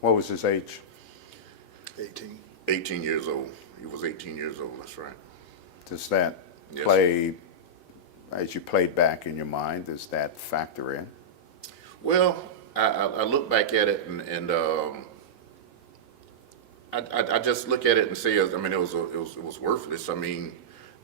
What was his age? 18. 18 years old. He was 18 years old, that's right. Does that Yes. play, as you played back in your mind, does that factor in? Well, I look back at it and I just look at it and say, I mean, it was worthless. I mean,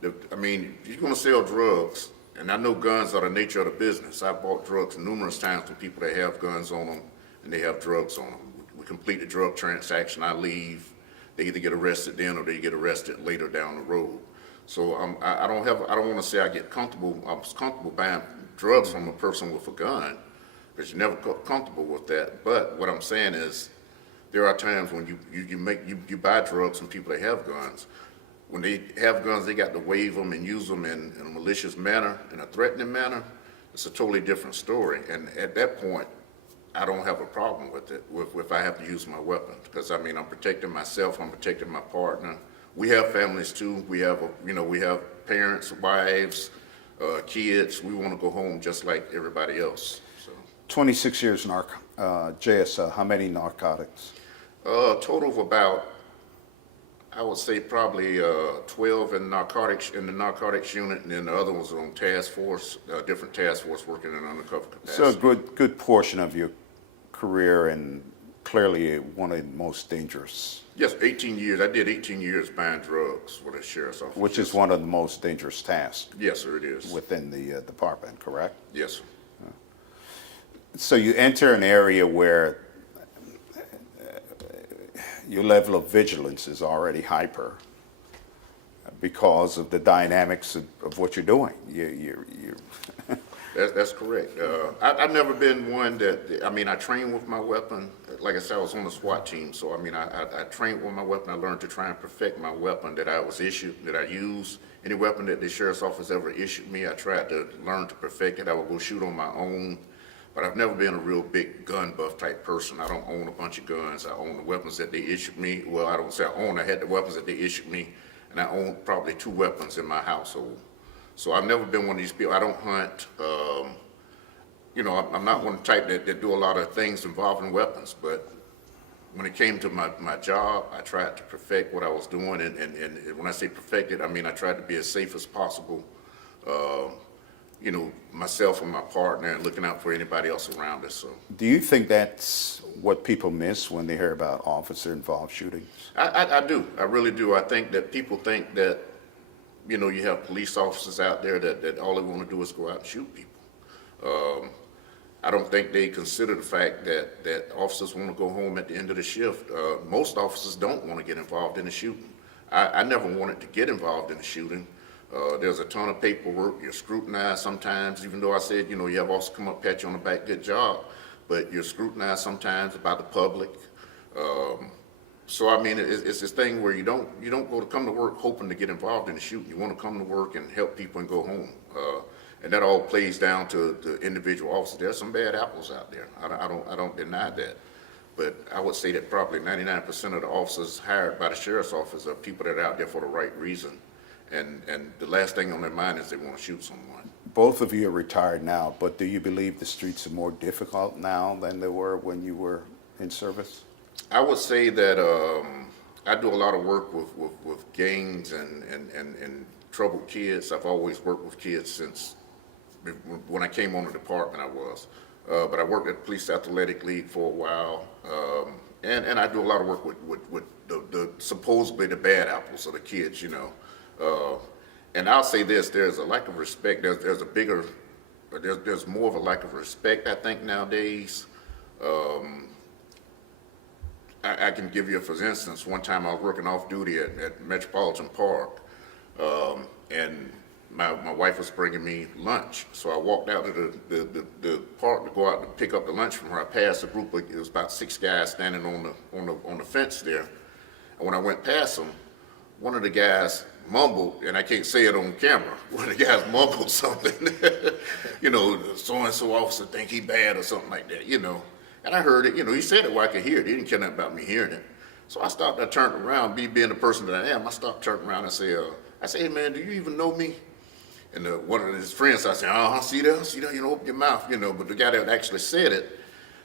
you're going to sell drugs, and I know guns are the nature of the business. I bought drugs numerous times from people that have guns on them and they have drugs on them. We complete the drug transaction, I leave, they either get arrested then or they get arrested later down the road. So I don't want to say I get comfortable. I was comfortable buying drugs from a person with a gun, because you're never comfortable with that. But what I'm saying is, there are times when you buy drugs from people that have guns. When they have guns, they got to wave them and use them in a malicious manner, in a threatening manner. It's a totally different story. And at that point, I don't have a problem with it, if I have to use my weapon, because I mean, I'm protecting myself, I'm protecting my partner. We have families too. We have, we have parents, wives, kids. We want to go home just like everybody else. So, 26 years JSL, how many narcotics? total of about, I would say probably 12 in the narcotics unit, and then the other ones are on task force, different task force working in undercover capacity. So a good portion of your career, and clearly one of the most dangerous. Yes, 18 years. I did 18 years buying drugs with a sheriff's office. Which is one of the most dangerous tasks. Yes, sir, it is. Within the department, correct? Yes, sir. So you enter an area where your level of vigilance is already hyper because of the dynamics of what you're doing. That's correct. I've never been one that, I trained with my weapon. Like I said, I was on the SWAT team, so I trained with my weapon. I learned to try and perfect my weapon that I was issued, that I use. Any weapon that the sheriff's office ever issued me, I tried to learn to perfect it. I would go shoot on my own. But I've never been a real big gun buff type person. I don't own a bunch of guns. I own the weapons that they issued me. Well, I don't say I own, I had the weapons that they issued me, and I own probably 2 weapons in my household. So I've never been one of these people. I don't hunt. I'm not one type that do a lot of things involving weapons, but when it came to my job, I tried to perfect what I was doing, and when I say perfected, I tried to be as safe as possible. Myself and my partner, and looking out for anybody else around us. So, Do you think that's what people miss when they hear about officer-involved shootings? I do. I really do. I think that people think that, you have police officers out there that all they want to do is go out and shoot people. I don't think they consider the fact that officers want to go home at the end of the shift. Most officers don't want to get involved in the shooting. I never wanted to get involved in the shooting. There's a ton of paperwork. You're scrutinized sometimes, even though I said, you have officers come up, pat you on the back, good job, but you're scrutinized sometimes by the public. So it's this thing where you don't come to work hoping to get involved in the shooting. You want to come to work and help people and go home. And that all plays down to the individual officer. There's some bad apples out there. I don't deny that. But I would say that probably 99% of the officers hired by the sheriff's office are people that are out there for the right reason. And the last thing on their mind is they want to shoot someone. Both of you are retired now, but do you believe the streets are more difficult now than they were when you were in service? I would say that I do a lot of work with gangs and troubled kids. I've always worked with kids since when I came on the department. But I worked at the Police Athletic League for a while, and I do a lot of work with the supposedly the bad apples of the kids, And I'll say this: there's a lack of respect. There's more of a lack of respect, I think, nowadays. I can give you, for instance, one time I was working off duty at Metropolitan Park, and my wife was bringing me lunch. So I walked out to the park to go out to pick up the lunch from her. I passed a group it was about 6 guys standing on the fence there. And when I went past them, one of the guys mumbled, and I can't say it on camera, one of the guys mumbled something, so-and-so officer think he bad or something like that, And I heard it, he said it where I could hear it. He didn't care nothing about me hearing it. So I stopped, I turned around, being the person that I am, I stopped, turned around and said, hey man, do you even know me? And one of his friends, I said, see that, open your mouth, But the guy that actually said it,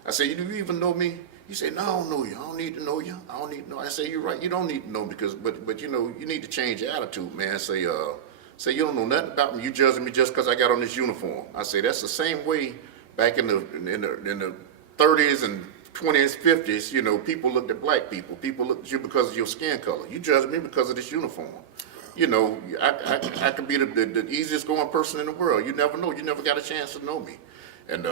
I said, do you even know me? He said, no, I don't know you. I don't need to know you. I don't need to know. I say, you're right. You don't need to know because, but you know, you need to change your attitude, man. Say you don't know nothing about me. You judging me just because I got on this uniform. I say that's the same way back in the 30s and 20s, 50s. You know, people looked at black people. People looked at you because of your skin color. You judge me because of this uniform. You know, I could be the easiest going person in the world. You never know. You never got a chance to know me. And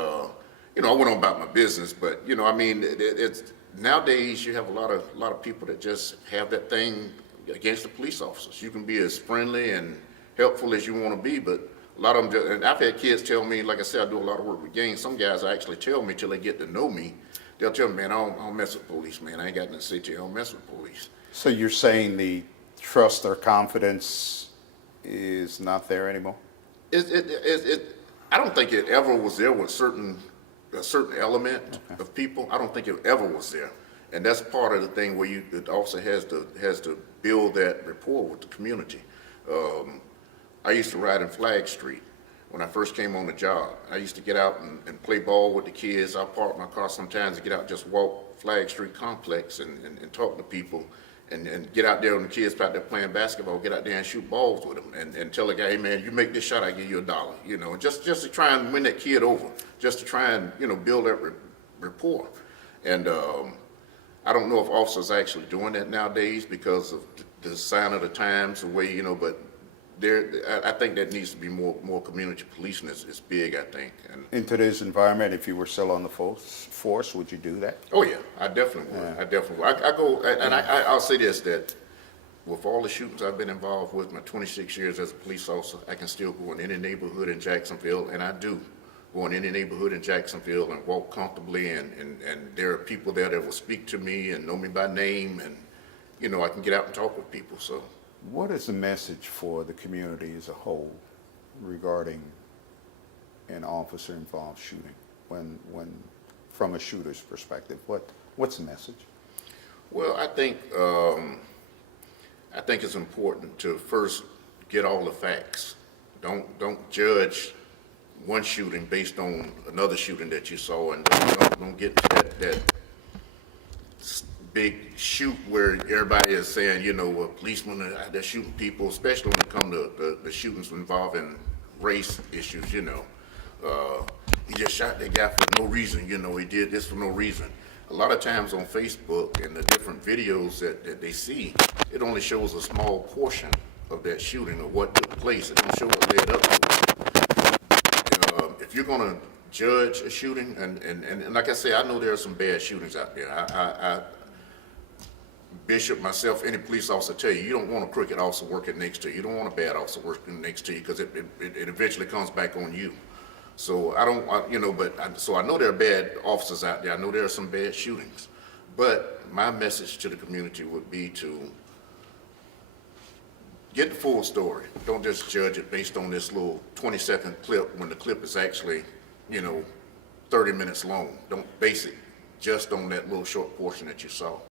you know, I went on about my business, but you know, I mean, it's nowadays you have a lot of people that just have that thing against the police officers. You can be as friendly and helpful as you want to be, but a lot of them just, and I've had kids tell me, like I said, I do a lot of work with gangs. Some guys actually tell me till they get to know me, they'll tell me, man, I don't mess with police, man. I ain't got nothing to say to you. I don't mess with police. So you're saying the trust or confidence is not there anymore? I don't think it ever was there with a certain element of people. I don't think it ever was there, and that's part of the thing where the officer has to build that rapport with the community. I used to ride in Flag Street when I first came on the job. I used to get out and play ball with the kids. I park my car sometimes to get out and just walk Flag Street complex and talk to people and get out there when the kids out there playing basketball, get out there and shoot balls with them and tell the guy, hey man, you make this shot, I give you $1, you know, just to try and win that kid over, just to try and, you know, build that rapport. And I don't know if officers are actually doing that nowadays because of the sign of the times, the way, you know, but I think that needs to be more community policing is big, I think. And In today's environment, if you were still on the force, would you do that? oh yeah, I definitely would. I definitely would. I go, and I'll say this, that with all the shootings I've been involved with, my 26 years as a police officer, I can still go in any neighborhood in Jacksonville, and I do go in any neighborhood in Jacksonville and walk comfortably, and there are people there that will speak to me and know me by name, and, you know, I can get out and talk with people, so. What is the message for the community as a whole regarding an officer-involved shooting? When from a shooter's perspective, what's the message? Well, I think it's important to first get all the facts. Don't judge one shooting based on another shooting that you saw, and don't get into that big shoot where everybody is saying, you know, policemen they're shooting people, especially when it comes to the shootings involving race issues. You know, he just shot that guy for no reason. You know, he did this for no reason. A lot of times on Facebook and the different videos that they see, it only shows a small portion of that shooting or what took place. It don't show what led up to it. If you're gonna judge a shooting, and like I say, I know there are some bad shootings out there. I Bishop, myself, any police officer tell you, you don't want a crooked officer working next to you. You don't want a bad officer working next to you because it eventually comes back on you. So so I know there are bad officers out there. I know there are some bad shootings. But my message to the community would be to get the full story. Don't just judge it based on this little 20-second clip when the clip is actually, you know, 30 minutes long. Don't base it just on that little short portion that you saw.